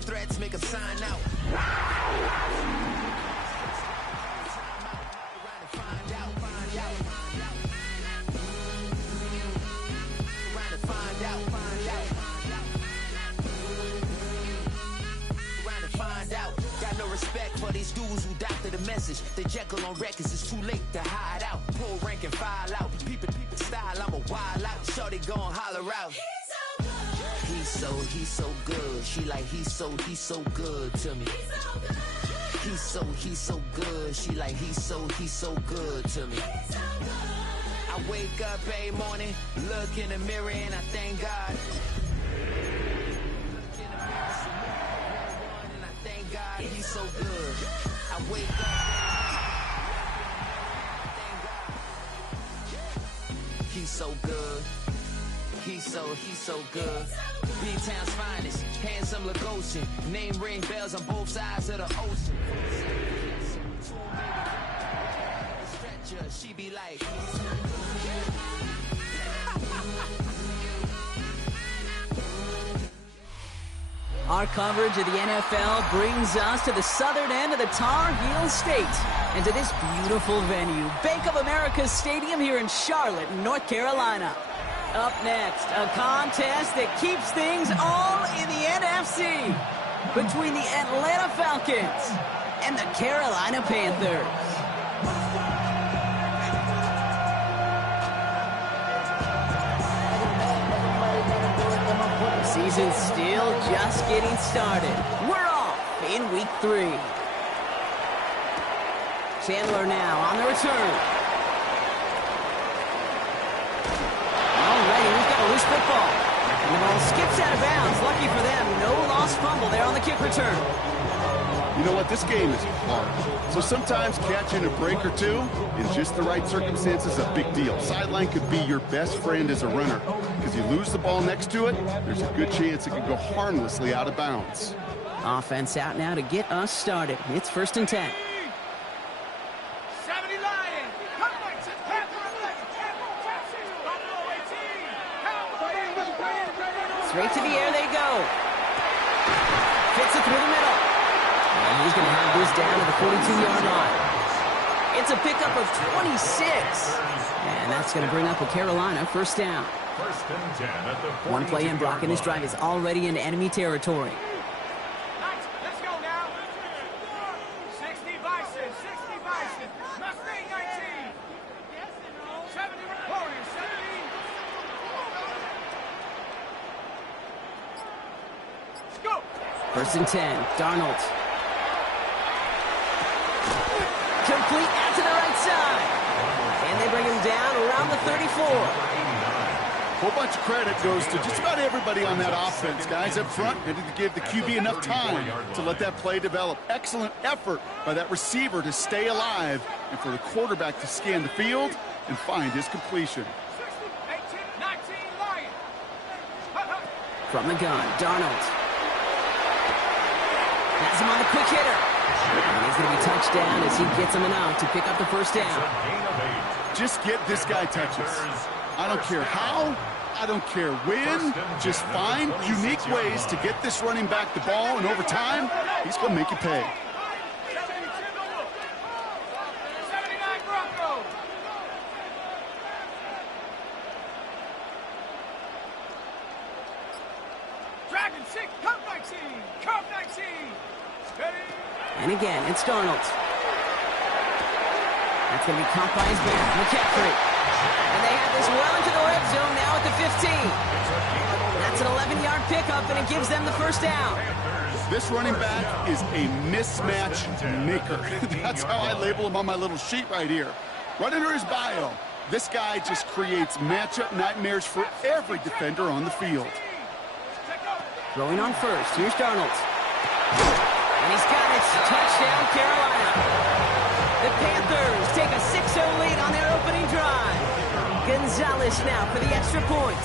threats, make them sign out. Respect for these dudes who doctor the message. The Jekyll on records, it's too late to hide out. Pull rank and file out. People style, I'm a wild out. Shorty gon' holler out. He's so good. She like he's so good to me. He's so good. She like he's so good to me. I wake up every morning, look in the mirror and I thank God. God, he's so good. I wake up. He's so good. He's so good. B-Town's finest, handsome Lagosian. Name ring bells on both sides of the ocean. She be like. Our coverage of the NFL brings us to the southern end of the Tar Heel State and to this beautiful venue, Bank of America Stadium here in Charlotte, North Carolina. Up next, a contest that keeps things all in the NFC between the Atlanta Falcons and the Carolina Panthers. Season's still just getting started. We're off in week 3. Chandler now on the return. Alrighty, we've got a loose football. And the ball skips out of bounds. Lucky for them, no lost fumble there on the kick return. You know what? This game is hard. So sometimes catching a break or two in just the right circumstances is a big deal. Sideline could be your best friend as a runner. Because you lose the ball next to it, there's a good chance it could go harmlessly out of bounds. Offense out now to get us started. It's 1st and 10. 70 Lions. Straight to the air they go. Fits it through the middle. And he's going to have this down to the 42-yard line. It's a pickup of 26. And that's going to bring up a Carolina 1st down. 1st and 10 at the 42-yard line. One play in, Brock, and this drive is already into enemy territory. Let's go now. 60 Bison, 60 Bison. Mustang 19. 70 Warriors, 70. Let's go. 1st and 10, Darnold. Complete out to the right side. And they bring him down around the 34. A whole bunch of credit goes to just about everybody on that offense. Guys up front needed to give the QB enough time to let that play develop. Excellent effort by that receiver to stay alive and for the quarterback to scan the field and find his completion. 18, 19 Lions. From the gun, Darnold. Has him on the quick hitter. And he's going to be touched down as he gets him enough to pick up the 1st down. Just get this guy touches. I don't care how, I don't care when, just find unique ways to get this running back the ball, and over time, he's going to make you pay. 79 Broncos. Dragon 6, Cup 19, Cup 19. Ready? And again, it's Darnold. That's going to be caught by his back, McCaffrey. And they have this well into the red zone now at the 15. That's an 11-yard pickup, and it gives them the 1st down. This running back is a mismatch maker. That's how I label him on my little sheet right here. Right under his bio, this guy just creates matchup nightmares for every defender on the field. Throwing on 1st, here's Darnold. And he's got it. Touchdown, Carolina. The Panthers take a 6-0 lead on their opening drive. Gonzalez now for the extra point.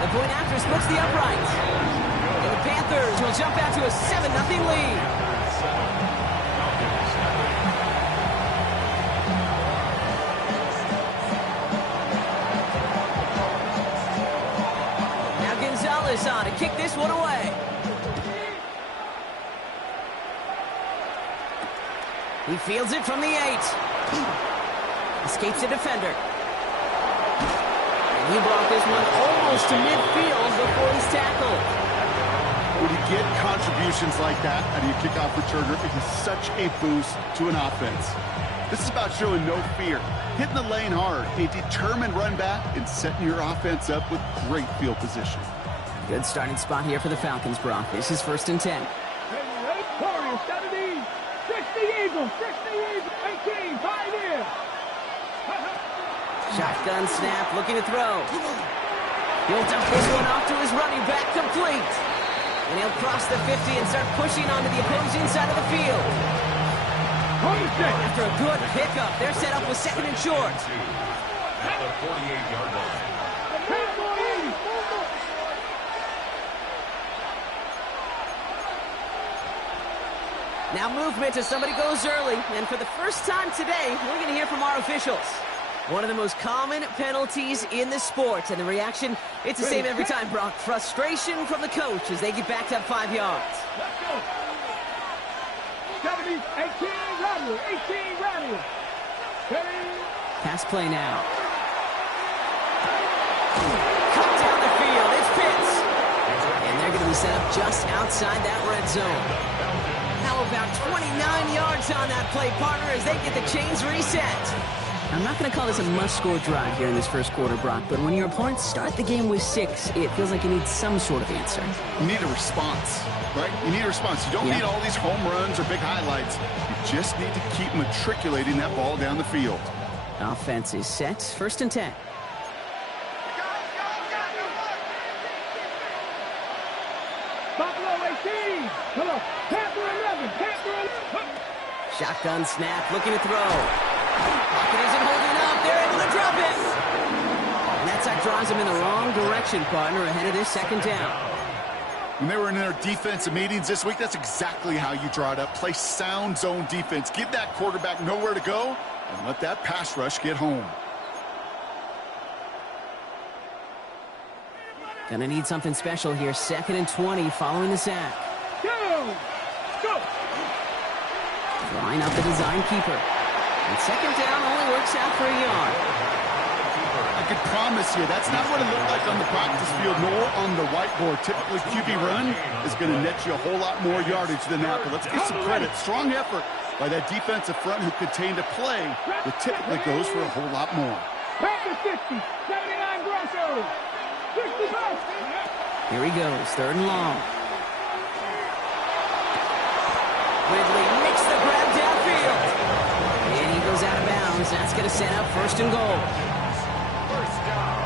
The point after splits the upright. And the Panthers will jump out to a 7-0 lead. fearless on to kick this one away. He fields it from the 8. Escapes the defender. And he brought this one almost to midfield before he's tackled. When you get contributions like that out of your kickoff returner, it is such a boost to an offense. This is about showing no fear, hitting the lane hard, a determined run back, and setting your offense up with great field position. Good starting spot here for the Falcons, Brock. This is 1st and 10. Warriors, 70, 60 Eagles, 18, 5 in. Shotgun snap, looking to throw. He'll dump this one off to his running back, complete. And he'll cross the 50 and start pushing onto the opposing side of the field. After a good pickup, they're set up with 2nd and short. At the 48-yard line. Now movement as somebody goes early. And for the first time today, we're going to hear from our officials. One of the most common penalties in the sport. And the reaction, it's the same every time, Brock. Frustration from the coach as they get backed up 5 yards. Let's go. 70, 18, rattle, 18, rattle. Pass play now. Cut down the field. It's Pitts. And they're going to be set up just outside that red zone. How about 29 yards on that play, partner, as they get the chains reset. I'm not going to call this a must-score drive here in this first quarter, Brock, but when your opponents start the game with 6, it feels like you need some sort of answer. You need a response, right? You need a response. You don't need all these home runs or big highlights. You just need to keep matriculating that ball down the field. Offense is set. 1st and 10. Buffalo 18. Hello. Panther 11. Panther 11. Shotgun snap, looking to throw. Pocket isn't holding up. They're able to drop it. And that side drives them in the wrong direction, partner, ahead of this 2nd down. When they were in their defensive meetings this week, that's exactly how you draw it up. Play sound zone defense. Give that quarterback nowhere to go and let that pass rush get home. Gonna need something special here. 2nd and 20 following the sack. Go. Go. Line up the design keeper. And 2nd down only works out for a yard. I can promise you that's not what it looked like on the practice field nor on the whiteboard. Typically, QB run is going to net you a whole lot more yardage than that. But let's give some credit. Strong effort by that defensive front who contained a play that typically goes for a whole lot more. Packers 50. 79 Broncos. 65. Here he goes. 3rd and long. Ridley makes the grab downfield. And he goes out of bounds. That's going to set up 1st and goal. First down.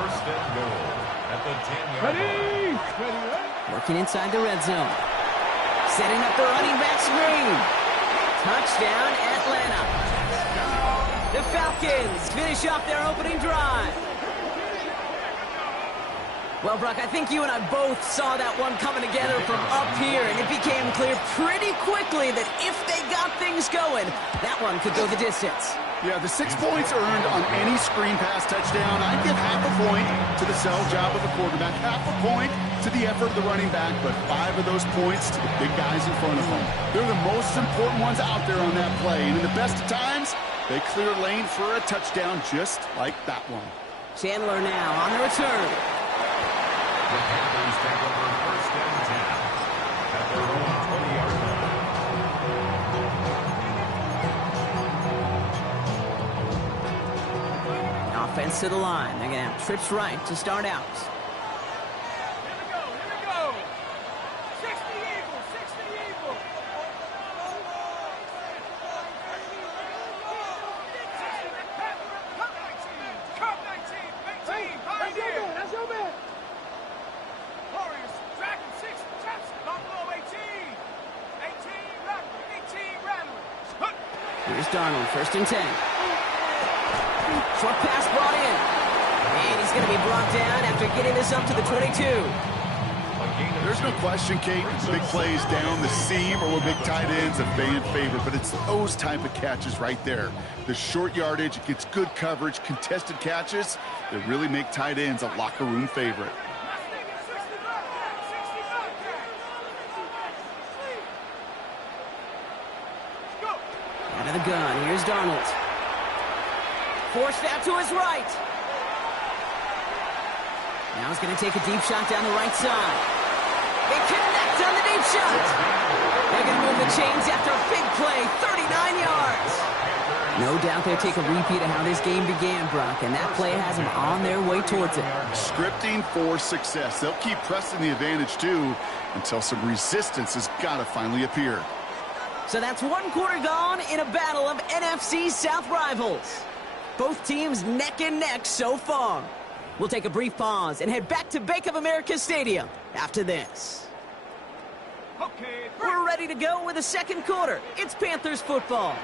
1st and goal at the 10-yard line. Ready. Working inside the red zone. Setting up the running back screen. Touchdown, Atlanta. The Falcons finish off their opening drive. Well, Brock, I think you and I both saw that one coming together from up here, and it became clear pretty quickly that if they got things going, that one could go the distance. Yeah, the 6 points earned on any screen pass touchdown. I'd give half a point to the sell job of the quarterback, half a point to the effort of the running back, but 5 of those points to the big guys in front of them. They're the most important ones out there on that play, and in the best of times, they clear lane for a touchdown just like that one. Chandler now on the return. The Panthers take over 1st and 10 at their own 20-yard line. Offense to the line. They're going to have trips right to start out. Here we go. 60 Eagles. 60 Eagles. Cup 19. 18. Right here. That's your man. Warriors. Dragon 6. Chaps. Buffalo 18. 18. Rattler. 18. Rattler. Here's Darnold, 1st and 10. Short pass brought in. And he's going to be brought down after getting this up to the 22. There's no question, Kate, big plays down the seam or big tight ends a fan favorite, but it's those type of catches right there. The short yardage, it gets good coverage, contested catches that really make tight ends a locker room favorite. Out of the gun, here's Darnold. Forced out to his right. Now he's going to take a deep shot down the right side. They connect on the deep shot. They're going to move the chains after a big play, 39 yards. No doubt they'll take a repeat of how this game began, Brock, and that play has them on their way towards it. Scripting for success. They'll keep pressing the advantage, too, until some resistance has got to finally appear. So that's one quarter gone in a battle of NFC South rivals. Both teams neck and neck so far. We'll take a brief pause and head back to Bank of America Stadium after this. Okay, We're ready to go with the second quarter. It's Panthers football.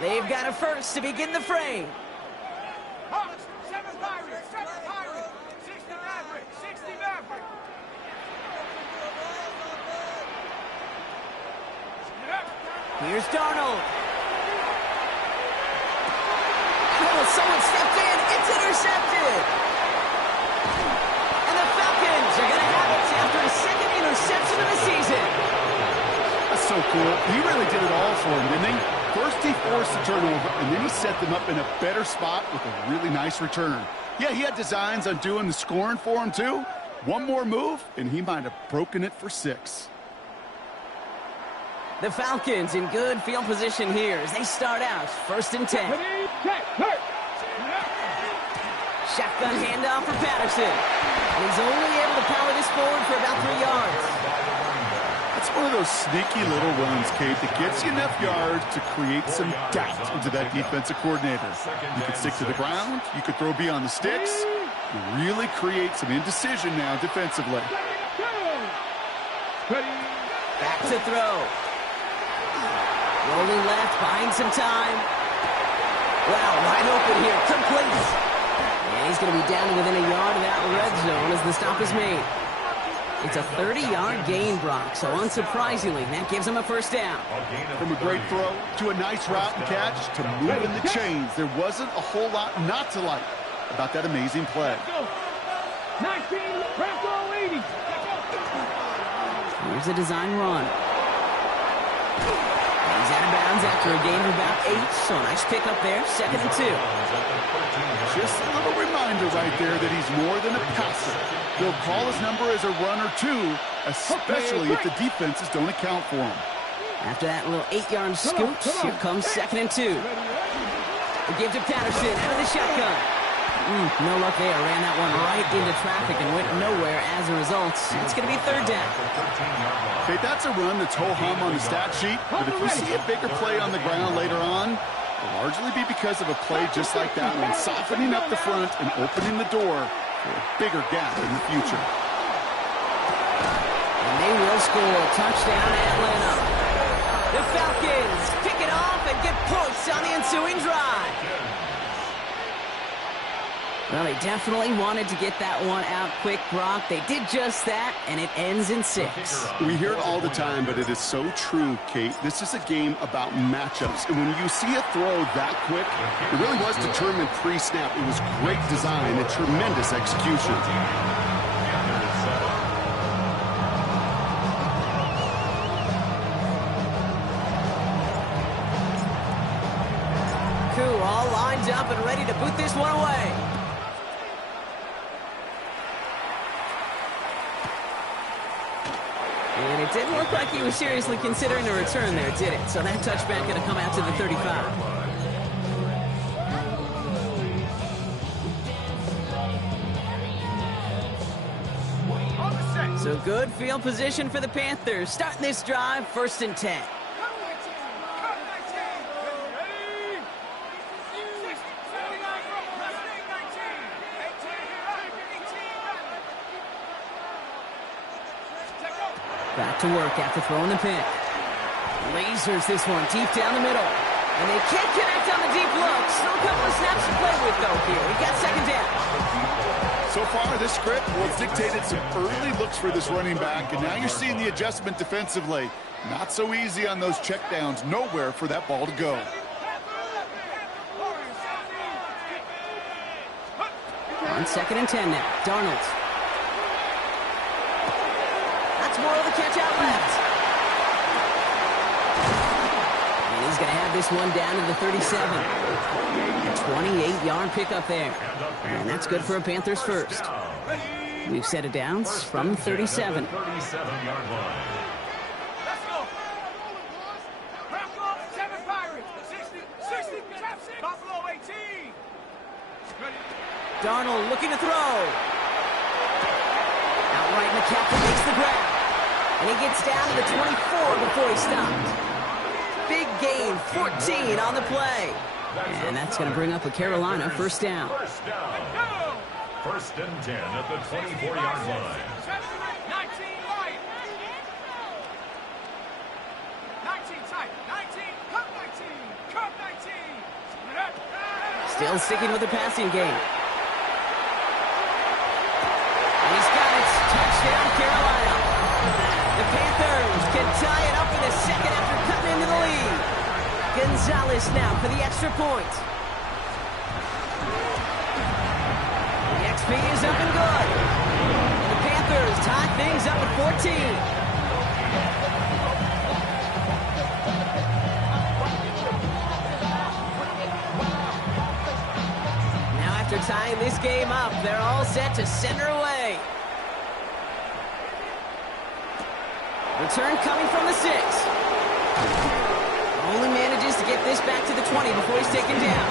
They've got a first to begin the fray. Hawks, 7 Pirates, 60 Maverick, 60 Maverick. Get up. Here's Darnold. Oh, someone stepped in. It's intercepted. And the Falcons are going to have it after a second interception of the season. That's so cool. He really did it all for him, didn't he? First he forced the turnover, and then he set them up in a better spot with a really nice return. Yeah, he had designs on doing the scoring for him, too. One more move, and he might have broken it for 6. The Falcons in good field position here as they start out 1st and 10. Shotgun handoff for Patterson. And he's only able to power this forward for about 3 yards. It's one of those sneaky little runs, Kate, that gets you enough yards to create some doubt into that defensive coordinator. You could stick to the ground. You could throw beyond the sticks. You really create some indecision now defensively. Back to throw. Rolling left, buying some time. Wow, wide open here. Complete. And he's going to be down to within a yard of that red zone as the stop is made. It's a 30-yard gain, Brock, so unsurprisingly, that gives him a first down. From a great throw to a nice route and catch to moving the chains, there wasn't a whole lot not to like about that amazing play. 19, Bronco 80. Here's a design run. He's out of bounds after a gain of about 8, so nice pick up there, 2nd and 2. Just a little reminder right there that he's more than a passer. They'll call his number as a runner, too, especially if the defenses don't account for him. After that little 8-yard scoot, here comes 2nd and 2. The give to Patterson out of the shotgun. No luck there. Ran that one right into traffic and went nowhere as a result. It's going to be 3rd down. Okay, that's a run that's ho-hum on the stat sheet, but if we see a bigger play on the ground later on, it'll largely be because of a play just like that one, softening up the front and opening the door for a bigger gap in the future. And they will score. Touchdown, Atlanta. The Falcons pick it off and get points on the ensuing drive. Well, they definitely wanted to get that one out quick, Brock. They did just that, and it ends in 6. We hear it all the time, but it is so true, Kate. This is a game about matchups. And when you see a throw that quick, it really was determined pre-snap. It was great design and tremendous execution. Cool, all lined up and ready to boot this one away. And it didn't look like he was seriously considering a return there, did it? So that touchback going to come out to the 35. So good field position for the Panthers. Starting this drive, 1st and 10. Back to work after throwing the pick. Lasers this one deep down the middle. And they can't connect on the deep look. Still a couple of snaps to play with, though, here. We got 2nd down. So far, this script has dictated some early looks for this running back, and now you're seeing the adjustment defensively. Not so easy on those checkdowns. Nowhere for that ball to go. On 2nd and 10 now. Darnold. That's more of the catch out left. And he's going to have this one down to the 37. A 28-yard pickup there. And that's good for a Panthers first. We've set it down from 37. 37-yard line. Let's go. Buffalo, 7 Pirates. 60, Buffalo 18. Darnold looking to throw. Outright McCaffrey makes the grab. And he gets down to the 24 before he stopped. Big gain, 14 on the play. And that's going to bring up a Carolina first down. First and 10 at the 24-yard line. 19 right. 19 tight. 19. Cut 19. Cut 19. Still sticking with the passing game. And he's got it. Touchdown, Carolina. The Panthers can tie it up in a second after cutting into the lead. Gonzalez now for the extra point. The XP is up and good. And the Panthers tie things up at 14. Now after tying this game up, they're all set to center away. Return coming from the 6. Only manages to get this back to the 20 before he's taken down.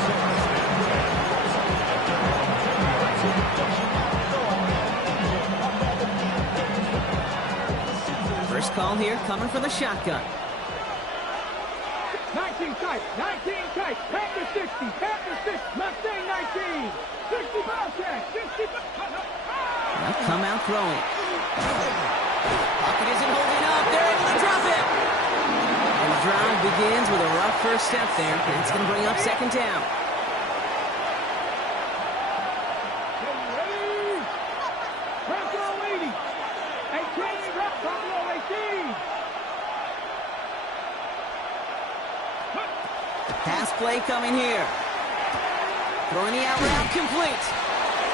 First call here coming from the shotgun. 19 tight. 19 tight. Panther 60. Panther 6. Mustang 19. 60 Bobcat. 60 They'll come out throwing. Pocket isn't holding up. They're able to drop it. And the drive begins with a rough first step there. That's going to bring up second down. Buffalo 80. 18. Buffalo 18. Pass play coming here. Throwing the out route complete.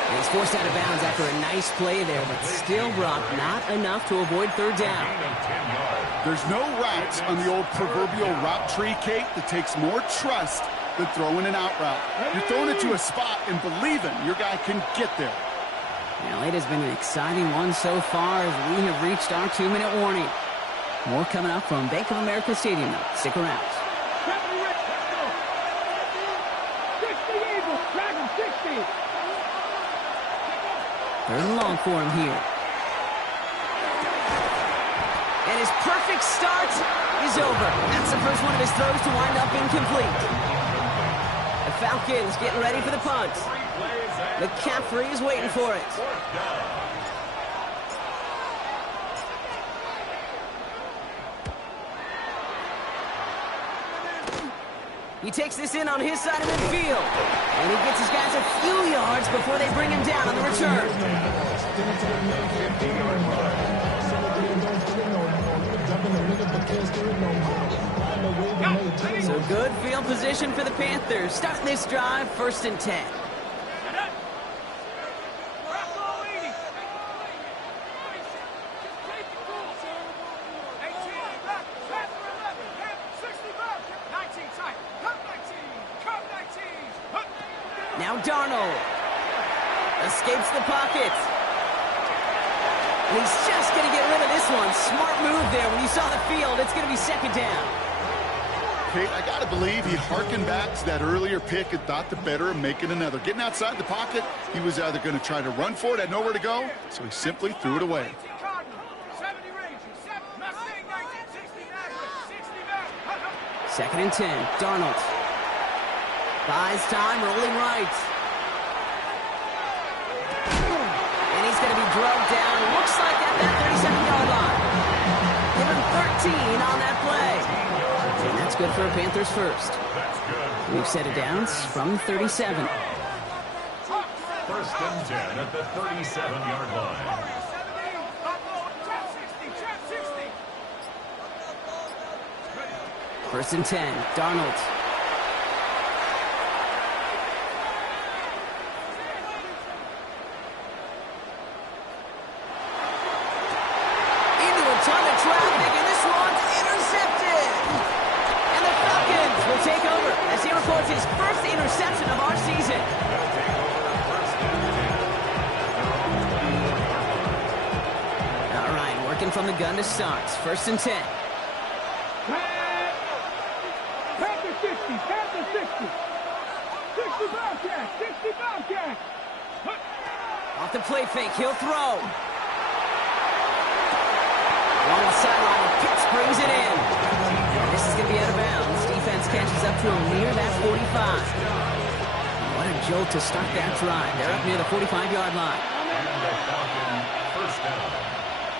And he's forced out of bounds after a nice play there, but still, Brock, not enough to avoid third down. There's no routes on the old proverbial route tree, Kate, that takes more trust than throwing an out route. You're throwing it to a spot and believing your guy can get there. Well, it has been an exciting one so far as we have reached our 2-minute warning. More coming up from Bank of America Stadium, though. Stick around. 60 Eagles. Dragon 60. Third and long for him here. And his perfect start is over. That's the first one of his throws to wind up incomplete. The Falcons getting ready for the punt. McCaffrey is waiting for it. He takes this in on his side of midfield. And he gets his guys a few yards before they bring him down on the return. So good field position for the Panthers. Starting this drive, 1st and 10. Now Darnold escapes the pocket. And he's just going to get rid of this one. Smart move there. When you saw the field, it's going to be second down. Kate, I got to believe he harkened back to that earlier pick and thought the better of making another. Getting outside the pocket, he was either going to try to run for it, had nowhere to go, so he simply threw it away. 2nd and 10. Darnold buys time, rolling right. And he's going to be drugged down. Looks like at that 37-yard line. Give him 13 on that play. And that's good for a Panthers first. We've set it down from 37. 1st and 10 at the 37-yard line. 1st and 10. Darnold. Ton of traffic, and this one's intercepted. And the Falcons will take throws his first interception of our season. All right, working from the gun to start. 1st and 10. Panther 60, Panther 60. 60 Bobcat, 60 Bobcat. Off the play fake, he'll throw. Along the sideline, Pitts brings it in. And this is going to be out of bounds. Defense catches up to him near that 45. What a jolt to start that drive. They're up near the 45-yard line. And the Falcon first down.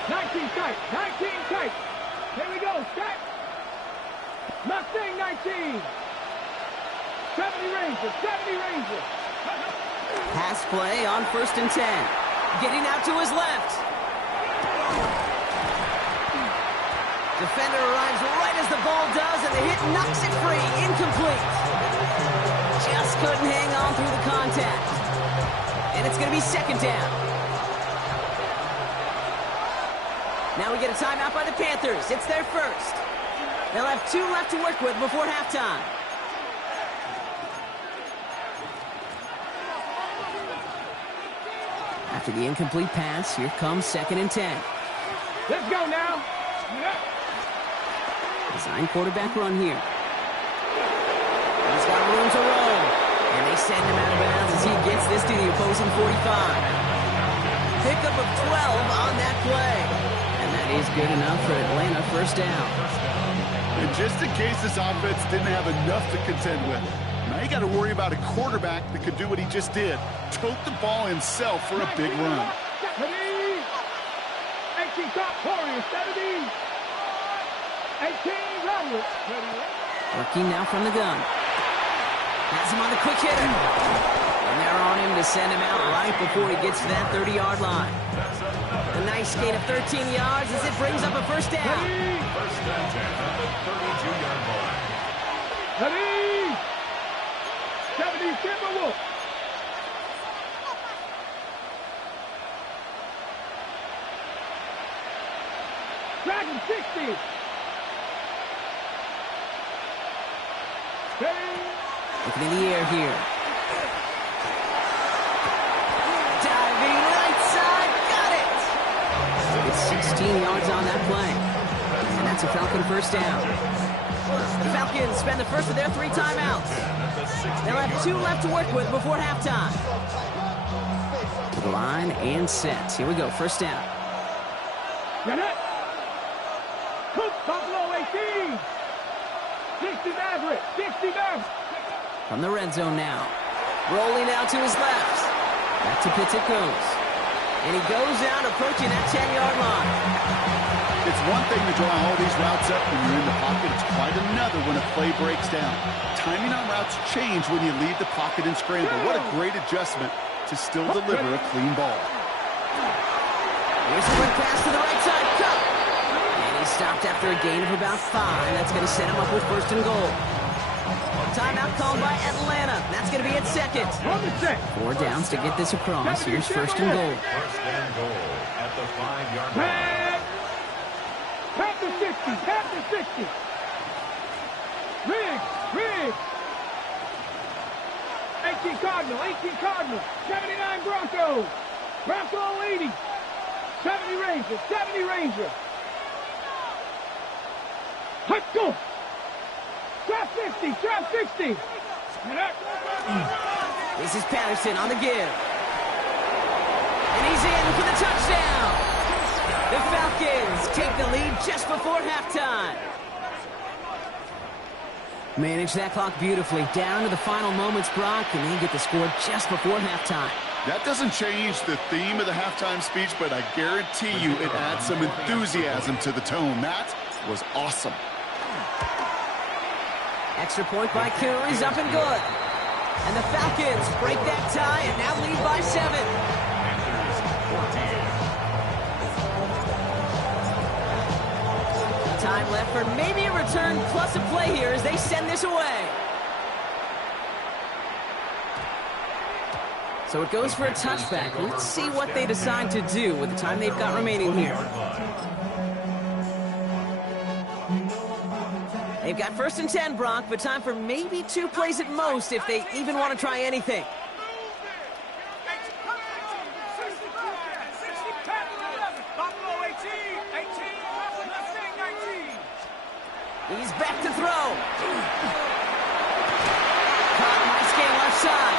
19 tight, 19 tight. Here we go, set. Mustang 19. 70 Ranger, 70 Ranger. Pass play on 1st and 10. Getting out to his left. Defender arrives right as the ball does, and the hit knocks it free. Incomplete. Just couldn't hang on through the contact. And it's going to be 2nd down. Now we get a timeout by the Panthers. It's their first. They'll have 2 left to work with before halftime. After the incomplete pass, here comes 2nd and 10. Let's go now. Design quarterback run here. He's got room to roll. And they send him out of bounds as he gets this to the opposing 45. Pickup of 12 on that play. And that is good enough for Atlanta. 1st down. And just in case this offense didn't have enough to contend with, now you got to worry about a quarterback that could do what he just did. Tote the ball himself for a big run. 18 top Warriors, 70. 18 Rodwood. Working now from the gun. Has him on the quick hitter. And they're on him to send him out right before he gets to that 30-yard line. A nice gain of 13 yards as it brings up a 1st down. 1st and 10 at the 32-yard line. 70 Timberwolf. Dragon 60. Looking in the air here. Diving right side, got it! It's 16 yards on that play. And that's a Falcon 1st down. The Falcons spend the first of their 3 timeouts. They'll have 2 left to work with before halftime. To the line and set. Here we go, 1st down. Got it. Cook, Buffalo 18. 60 Maverick, 60 Maverick. From the red zone now. Rolling out to his left. Back to Pitts it goes. And he goes out approaching that 10-yard line. It's one thing to draw all these routes up when you're in the pocket. It's quite another when a play breaks down. Timing on routes change when you leave the pocket and scramble. What a great adjustment to still deliver a clean ball. Here's a quick pass to the right side. Cut. And he stopped after a gain of about 5. That's going to set him up with 1st and goal. Timeout called by Atlanta. That's going to be at 2nd. 4 downs to get this across. Here's 1st and goal. 1st and goal at the 5-yard line. Panther 60, Panther 60. Riggs. 18 Cardinal, 79 Broncos. Bronco 80. 70 Ranger. Let's go. Trap 60. This is Patterson on the give. And he's in for the touchdown. The Falcons take the lead just before halftime. Manage that clock beautifully. Down to the final moments, Brock, and they get the score just before halftime. That doesn't change the theme of the halftime speech, but I guarantee you it adds some enthusiasm to the tone. That was awesome. Extra point by Koo is up and good. And the Falcons break that tie and now lead by 7. Panthers 14. Time left for maybe a return plus a play here as they send this away. So it goes for a touchback. Let's see what they decide to do with the time they've got remaining here. They've got 1st and 10, Brock, but time for maybe 2 plays at most if they even want to try anything. He's back to throw. Caught nice game left side.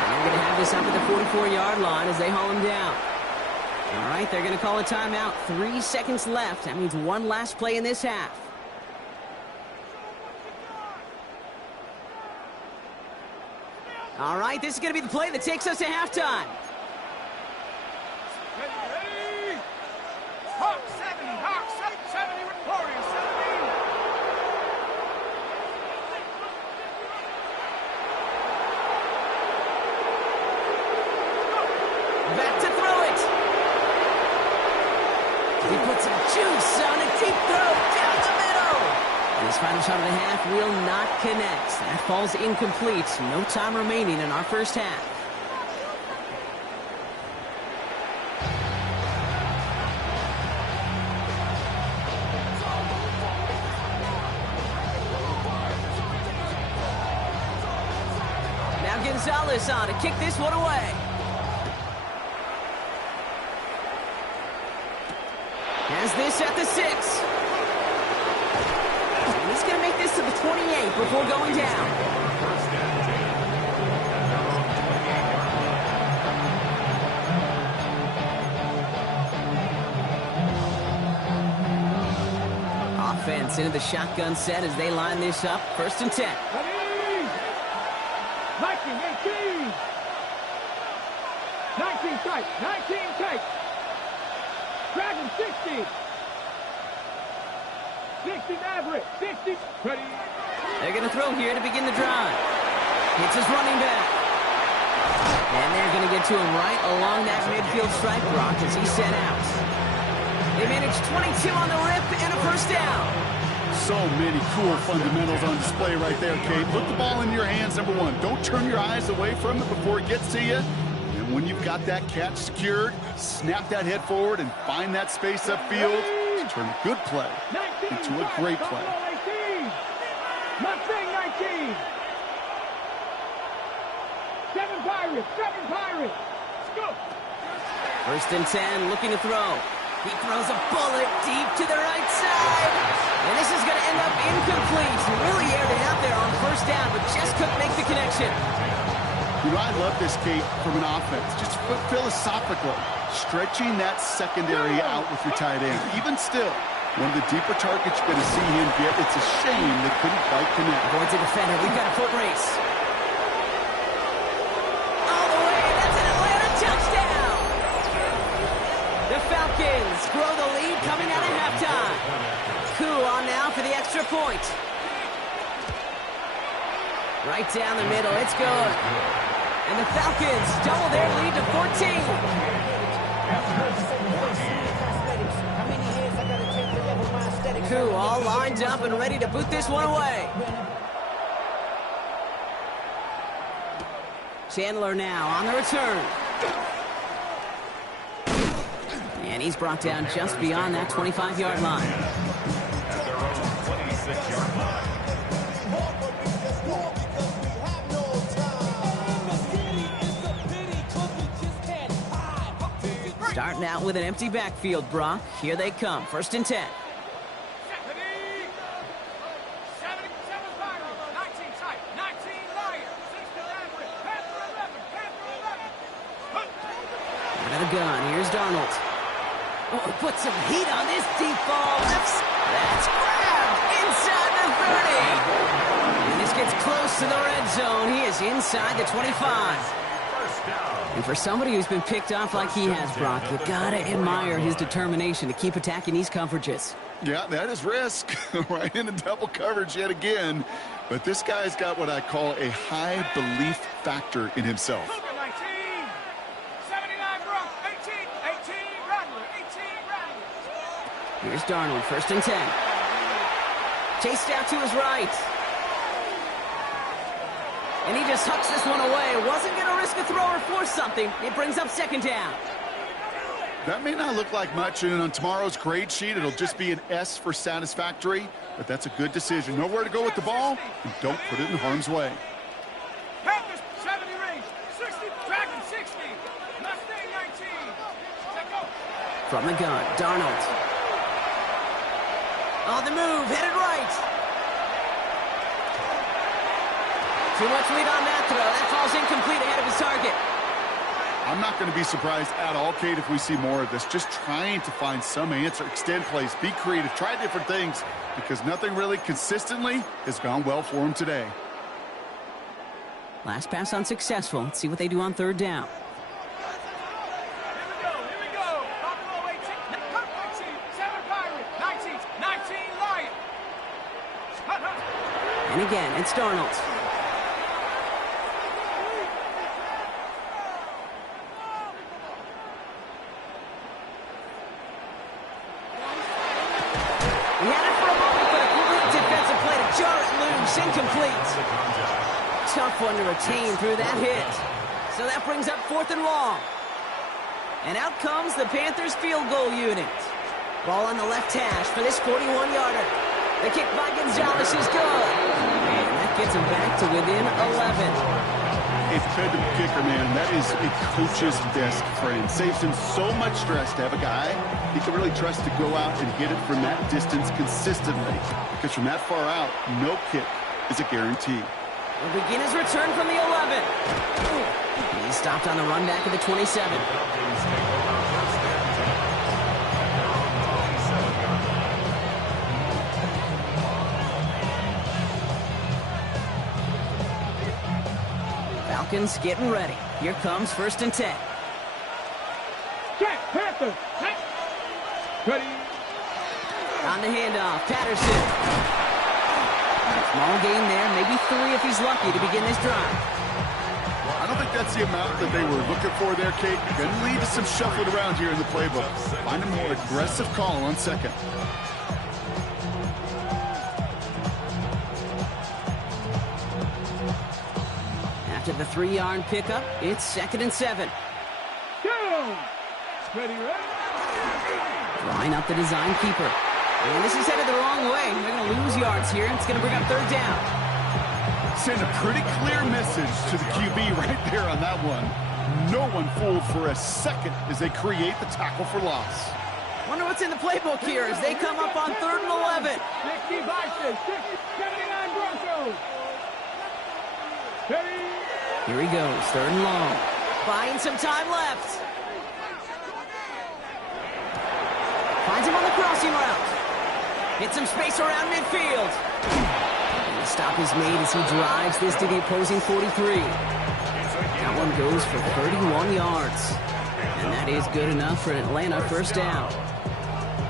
And they're going to have this up at the 44-yard line as they haul him down. All right, they're going to call a timeout. 3 seconds left. That means one last play in this half. All right, this is going to be the play that takes us to halftime. Ready? Hawk 70, Warriors 70. Back to throw it. He puts some juice on a deep throw down the middle. And his final shot of the half will not connect. That falls incomplete. No time remaining in our first half. Now Gonzalez on to kick this one away. Has this at the 6. And he's going to make this to the 28 before going down. Offense into the shotgun set as they line this up. 1st and 10. Ready? 19, 18. 19 tight, 19 tight. Dragon 60. 60 Maverick, 60. Ready? They're going to throw here to begin the drive. It's his running back. And they're going to get to him right along that midfield stripe, Brock, as he's sent out. They managed 22 on the rip and a 1st down. So many cool fundamentals on display right there, Kate. Put the ball in your hands, number 1. Don't turn your eyes away from it before it gets to you. And when you've got that catch secured, snap that head forward and find that space upfield to turn a good play into a great play. Mustang 19. 7 Pirates, 7 Pirates. Let's go. 1st and 10, looking to throw. He throws a bullet deep to the right side. And this is going to end up incomplete. He really aired it out there on 1st down, but just couldn't make the connection. You know, I love this, Kate, from an offense. Just philosophically, stretching that secondary out with your tight end. Even still, one of the deeper targets you're going to see him get. It's a shame they couldn't quite connect. Avoids a defender. We've got a foot race. All the way. That's an Atlanta touchdown. The Falcons grow the lead coming out of halftime. Coup on now for the extra point. Right down the middle. It's good. And the Falcons double their lead to 14. Coup all lined up and ready to boot this one away. Chandler now on the return. And he's brought down just beyond that 25-yard line. At their own 26-yard line. Starting out with an empty backfield, Brock. Here they come. 1st and 10. Out of the gun. Here's Darnold. Oh, put some heat on this deep ball. That's grabbed inside the 30. And this gets close to the red zone. He is inside the 25. And for somebody who's been picked off like he has, Brock, you gotta admire his determination to keep attacking these coverages. Yeah, that is risk. Right into double coverage yet again. But this guy's got what I call a high belief factor in himself. 19, 79 Brock, 18 Rattler, 18 Rattler. Here's Darnold, 1st and 10. Chased out to his right. And he just hucks this one away. Wasn't going to risk a throw or force something. It brings up 2nd down. That may not look like much, and on tomorrow's grade sheet, it'll just be an S for satisfactory. but that's a good decision. Know where to go with the ball, and don't put it in harm's way. Panthers 70 range, 60, Dragon 60, Mustang 19. Check go. From the gun, Darnold. On the move, headed right. Too much lead on that throw. That falls incomplete ahead of his target. I'm not going to be surprised at all, Kate, if we see more of this. Just trying to find some answer, extend plays, be creative, try different things, because nothing really consistently has gone well for him today. Last pass unsuccessful. Let's see what they do on third down. Here we go. Buffalo 18, 7 Pirate, 19 Lion. And again, it's Darnold. He had it for a moment, but a great defensive play to jar it loose. Incomplete. Tough one to retain through that hit. So that brings up 4th and long. And out comes the Panthers field goal unit. Ball on the left hash for this 41-yarder. The kick by Gonzalez is good. And that gets him back to within 11. A dependable kicker, man. That is a coach's best friend. Saves him so much stress to have a guy he can really trust to go out and hit it from that distance consistently. Because from that far out, no kick is a guarantee. Will begin his return from the 11. He's stopped on the run back of the 27. Falcons getting ready. Here comes 1st and 10. Jack Panther. Ready. On the handoff, Patterson. Small gain there, maybe 3 if he's lucky to begin this drive. I don't think that's the amount that they were looking for there, Kate. Going to lead to some shuffling around here in the playbook. Find a more aggressive call on 2nd. After the 3-yard pickup, it's 2nd and 7. Go. Ready. Line up the design keeper. And this is headed the wrong way. They're going to lose yards here. It's going to bring up 3rd down. Send a pretty clear message to the QB right there on that one. No one fooled for a second as they create the tackle for loss. Wonder what's in the playbook here as they come up on 3rd and 11. 60 Bison, 79 Broncos. Ready. Here he goes, 3rd and long. Buying some time left. Finds him on the crossing route. Hits some space around midfield. And the stop is made as he drives this to the opposing 43. That one goes for 31 yards. And that is good enough for an Atlanta 1st down.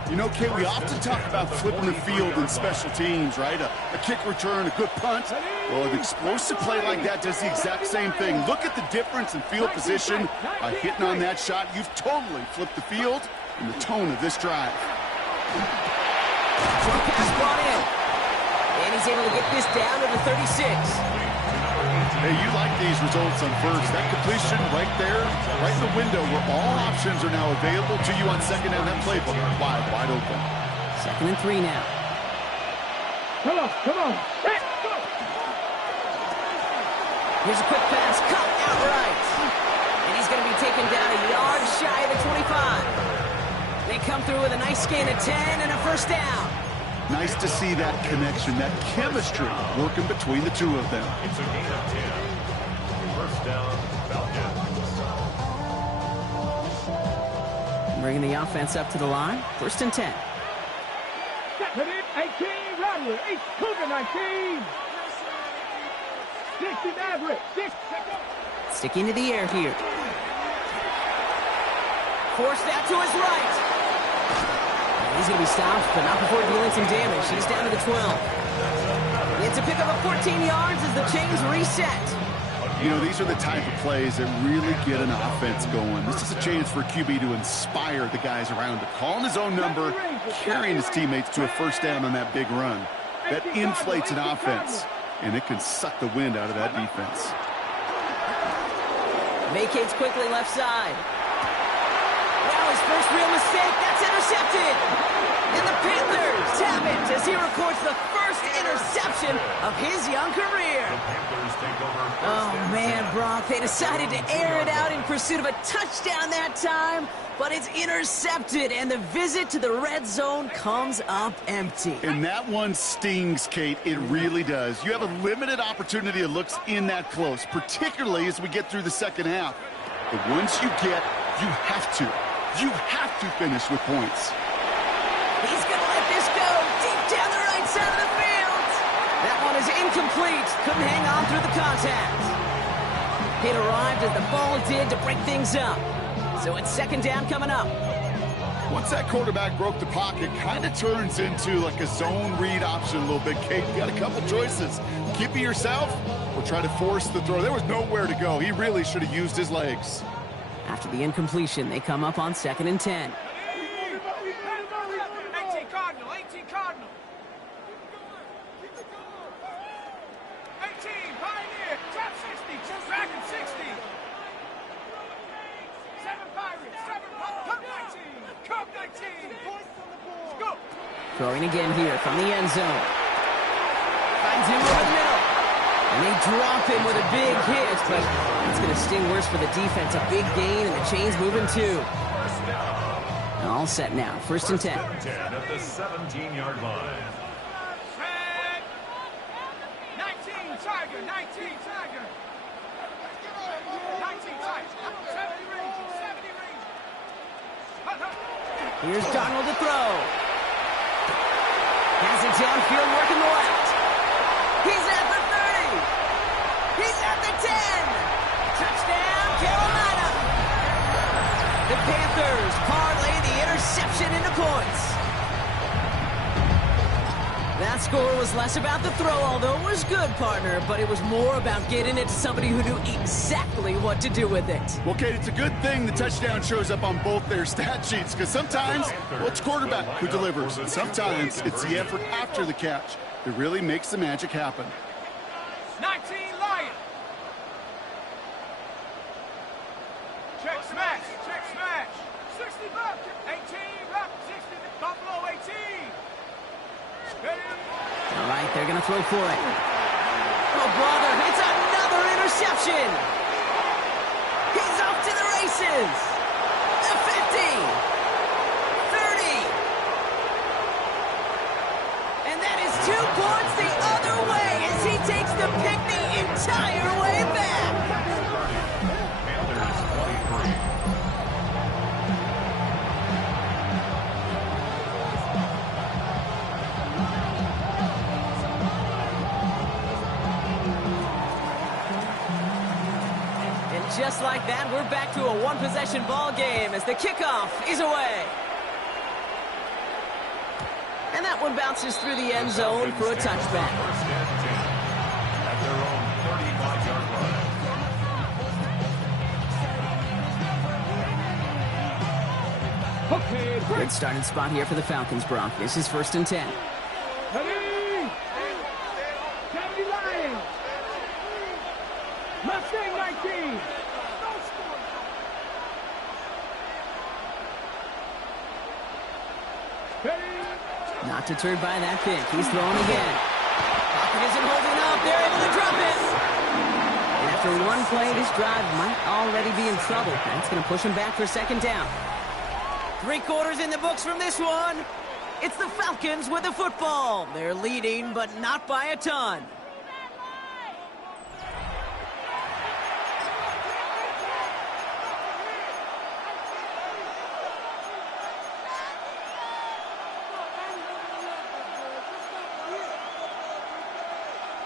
You know, Kate, we often talk about flipping the field in special teams, right? A kick return, a good punt. Well, an explosive play like that does the exact same thing. Look at the difference in field position. By hitting on that shot, you've totally flipped the field and the tone of this drive. Short pass brought in. And he's able to get this down to the 36. Hey, you like these results on 1st. That completion right there, right in the window where all options are now available to you on 2nd and that playbook wide open. 2nd and 3 now. Come on. Here's a quick pass, caught outright. And he's going to be taken down a yard shy of the 25. They come through with a nice gain of 10 and a 1st down. Nice to see that connection, that chemistry working between the two of them. It's a gain of 10. 1st down, Falcons. Bringing the offense up to the line. 1st and 10. 18 Rattler, 8 Cougar 19. 60 Maverick, 6. Sticking to the air here. Forced out to his right. He's going to be stopped, but not before dealing some damage. He's down to the 12. It's a pickup of 14 yards as the chains reset. You know, these are the type of plays that really get an offense going. This is a chance for QB to inspire the guys around him. Calling his own number, carrying his teammates to a 1st down on that big run. That inflates an offense, and it can suck the wind out of that defense. Vacates quickly left side. Now his first real mistake. That's intercepted. And the Panthers have it as he records the first interception of his young career. Oh, man, Brock, they decided to air it out in pursuit of a touchdown that time, but it's intercepted, and the visit to the red zone comes up empty. And that one stings, Kate. It really does. You have a limited opportunity that looks in that close, particularly as we get through the second half. But once you get, you have to finish with points. He's going to let this go deep down the right side of the field. That one is incomplete. Couldn't hang on through the contact. It arrived as the ball did to break things up. So it's second down coming up. Once that quarterback broke the pocket, kind of turns into like a zone read option a little bit, Kate. You got a couple choices. Keep it yourself or try to force the throw. There was nowhere to go. He really should have used his legs. After the incompletion, they come up on 2nd and 10. 18 Cardinal, 18 Cardinal. 18 Pioneer, trap 60, Dragon 60. 7 Pirates, 7 Cup 19, Cup 19. Go. Throwing again here from the end zone. Finds him over the middle. And they drop him with a big hit, but it's going to sting worse for the defense. A big gain, and the chain's moving too. All set now. 1st and 10. 10 at the 17-yard line. 19 Tiger, 19 Tiger. 19 Tiger, 70 Rangers, 70 Rangers. Here's Darnold to throw. Has it downfield, working the left. He's at the 30. He's at the 10. Touchdown, Carolina. The Panthers parlay the interception into points. That score was less about the throw, although it was good, partner, but it was more about getting it to somebody who knew exactly what to do with it. Well, Kate, it's a good thing the touchdown shows up on both their stat sheets, because sometimes, well, it's quarterback who delivers. And sometimes it's the effort after the catch that really makes the magic happen. 19 Lion. Check smash, check smash. 60 Buck, 18 Buck, 60 Buffalo 18. Ready? All right, they're going to throw for it. Oh, brother, it's another interception. He's off to the races. The 50. 30. And that is 2 points the other way as he takes the pick the entire way back. Panthers 23. Just like that, we're back to a one-possession ball game as the kickoff is away. And that one bounces through the end zone for a touchback. 1st and 10 at their own 35-yard line. Okay, Good starting spot here for the Falcons, Brock. This is 1st and 10. Ready? 70 Lions. Mustang 19. Ready? Not deterred by that pick. He's throwing again. Pocket isn't holding up. They're able to drop it. And after one play, this drive might already be in trouble. That's going to push him back for 2nd down. 3 quarters in the books from this one. It's the Falcons with the football. They're leading, but not by a ton.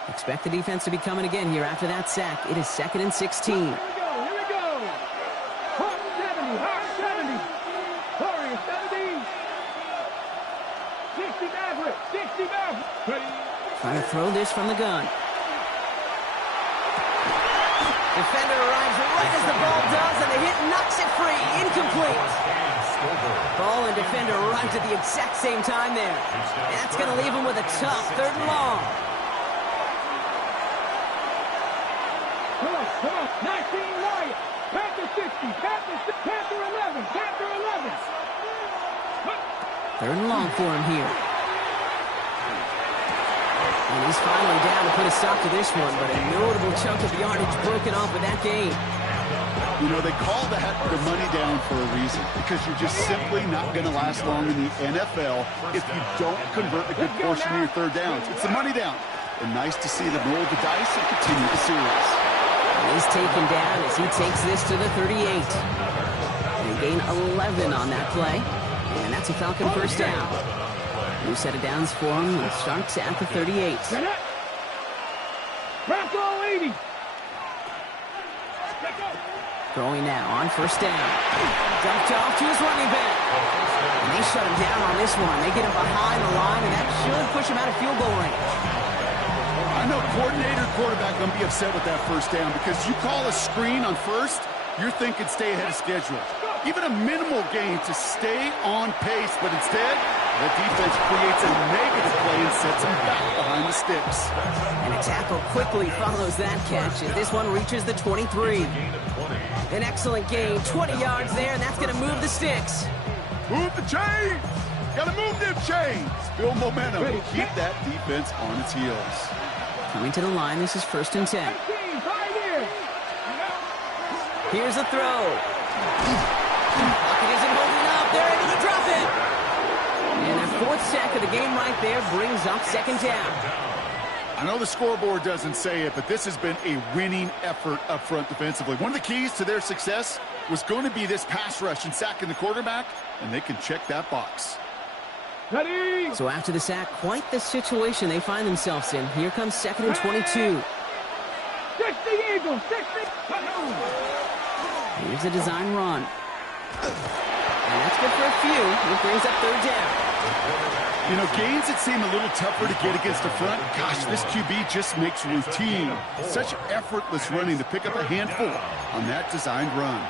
Expect the defense to be coming again here after that sack. It is 2nd and 16. Here we go. Hawk 70. Warrior 70. 60 Maverick. 60 Maverick. Ready? Trying to throw this from the gun. Defender arrives right as the ball does, and the hit knocks it free. Incomplete. Ball and defender arrived at the exact same time there. And that's going to leave him with a tough 3rd and long. Come on. 19 Lions. Panther 60. Panther 11. Third and long for him here. And he's finally down to put a stop to this one, but a notable chunk of yardage broken off with that gain. You know, they call that the money down for a reason, because you're just simply not going to last long in the NFL if you don't convert a good portion of your third downs. It's the money down. And nice to see them roll the dice and continue the series. And he's taken down as he takes this to the 38. And he gained 11 on that play. And that's a Falcon first down. New set of downs for him, and starts at the 38. Bronco 80. Throwing now on first down. Dumped off to his running back. And they shut him down on this one. They get him behind the line, and that should push him out of field goal range. I know quarterback going to be upset with that first down, because you call a screen on first, you're thinking stay ahead of schedule. Even a minimal gain to stay on pace, but instead, the defense creates a negative play and sets him back behind the sticks. And a tackle quickly follows that catch as this one reaches the 23. An excellent gain, 20 yards there, and that's going to move the sticks. Move the chains! Got to move them chains! Build momentum. Keep that defense on its heels. Coming to the line, this is 1st and 10. Here's a throw. Pocket isn't holding up. They're able to drop it. And their 4th sack of the game right there brings up 2nd down. I know the scoreboard doesn't say it, but this has been a winning effort up front defensively. One of the keys to their success was going to be this pass rush and sacking the quarterback, and they can check that box. Ready. So after the sack, quite the situation they find themselves in. Here comes 2nd and 22. 60 Eagles, 60. Here's a design run. And that's good for a few. It brings up 3rd down. You know, gains that seem a little tougher to get against the front, gosh, this QB just makes routine. Such effortless running to pick up a handful on that designed run.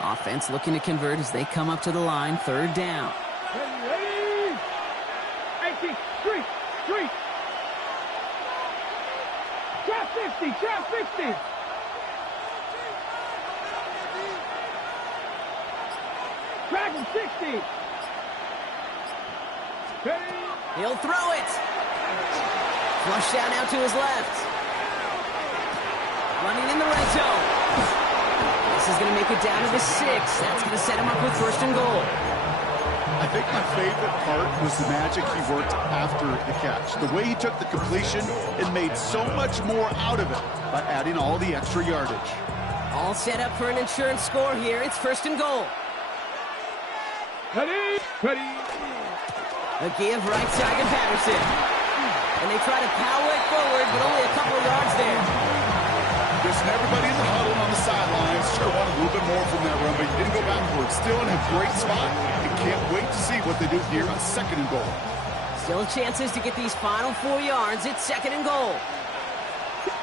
Offense looking to convert as they come up to the line. 3rd down. Ready. 18, street. Trap 50, trap 50. Dragon 60. Ready. He'll throw it. Flush down out to his left. Running in the red zone. This is going to make it down to the 6. That's going to set him up with 1st and goal. I think my favorite part was the magic he worked after the catch. The way he took the completion and made so much more out of it by adding all the extra yardage. All set up for an insurance score here. It's 1st and goal. Ready. A give right side to Patterson. And they try to power it forward, but only a couple of yards there. Just everybody in the huddle on the sidelines sure wanted a little bit more from that run, but he didn't go backwards. Still in a great spot, and can't wait to see what they do here on 2nd and goal. Still chances to get these final 4 yards. It's 2nd and goal.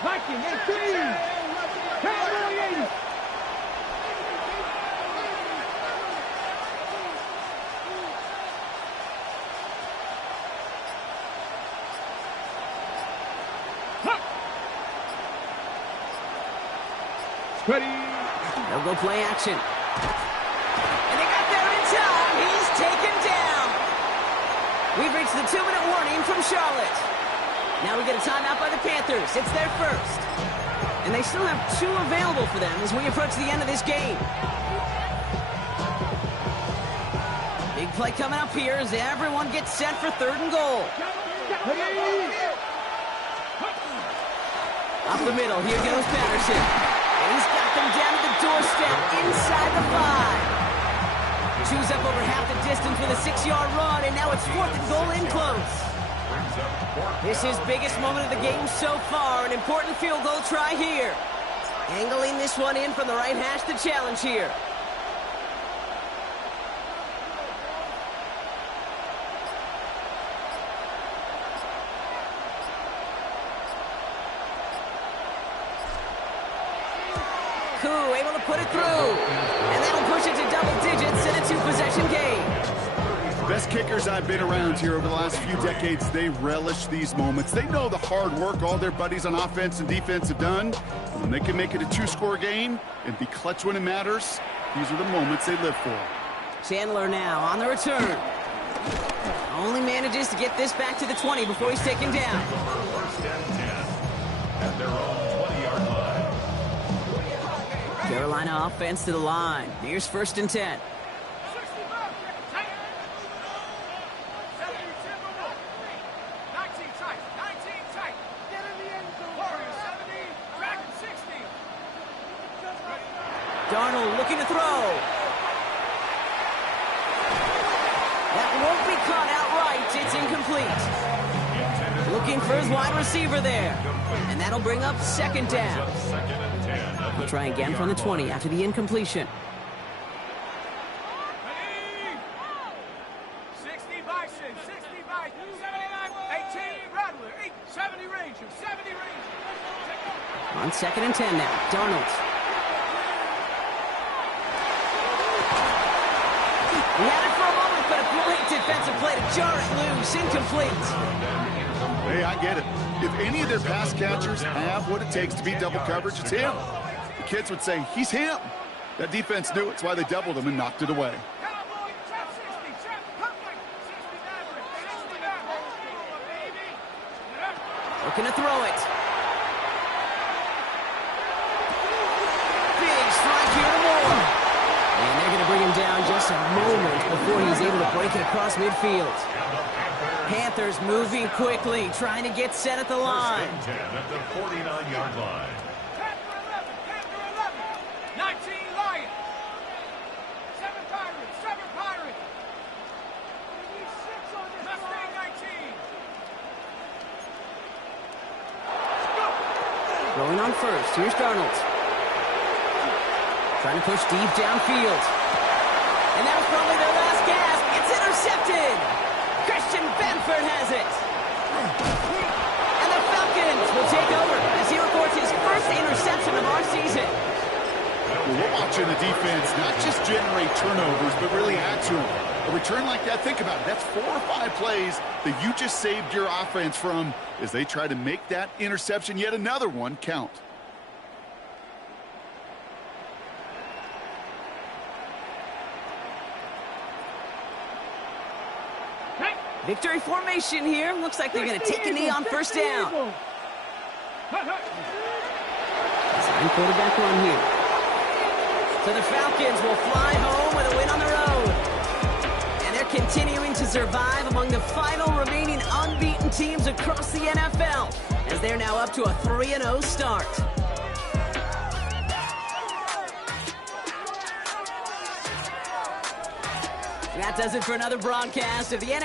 Viking 18. Cowboy 80. Ready. They'll go play action. And they got there in time. He's taken down. We've reached the 2-minute warning from Charlotte. Now we get a timeout by the Panthers. It's their first. And they still have 2 available for them as we approach the end of this game. Big play coming up here as everyone gets set for 3rd and goal. Ready. Up the middle, here goes Patterson. And he's got them down to the doorstep inside the 5. Chews up over half the distance with a 6-yard run, and now it's 4th and goal in close. This is biggest moment of the game so far, an important field goal try here. Angling this one in from the right hash, the challenge here. Able to put it through. And that'll push it to double digits in a 2-possession game. Best kickers I've been around here over the last few decades, they relish these moments. They know the hard work all their buddies on offense and defense have done. And when they can make it a 2-score game and be clutch when it matters, These are the moments they live for. Chandler now on the return. Only manages to get this back to the 20 before he's taken down. First and 10 at their own 20-yard line. Carolina offense to the line. Here's 1st and 10. Darnold looking to throw. That won't be caught outright. It's incomplete. Looking for his wide receiver there. And that'll bring up 2nd down. We'll try again from the 20 after the incompletion. 60 Bison, 60 Bison, 79, 18 Rattler, 70 Ranger, 70 Ranger. On 2nd and 10 now. Darnold. He had it for a moment, but a great defensive play to jar it loose. Incomplete. Hey, I get it. If any of their pass catchers have what it takes to beat double coverage, it's him. The kids would say, he's him. That defense knew it. That's why they doubled him and knocked it away. Cowboy, trap 60, trap, perfect, 60 Maverick, 60 Maverick, baby. Looking to throw it. Big strike here to Moore. And they're going to bring him down just a moment before he's able to break it across midfield. Panthers moving quickly, trying to get set at the line. 10 at the 49-yard line. Panther 11, 19 Lion, 7 Pirates, 7 Pirates. Mustang 19. Going on first, here's Darnold. Trying to push deep downfield. And that was probably their last gasp. It's intercepted. Christian Benford has it. And the Falcons will take over as he records his first interception of our season. Well, we're watching the defense not just generate turnovers, but really add to them. A return like that, think about it. That's 4 or 5 plays that you just saved your offense from as they try to make that interception, yet another one, count. Victory formation here. Looks like they're going to take a knee on 1st down. Design quarterback run here. So the Falcons will fly home with a win on the road. And they're continuing to survive among the final remaining unbeaten teams across the NFL, as they're now up to a 3-0 start. That does it for another broadcast of the NFL.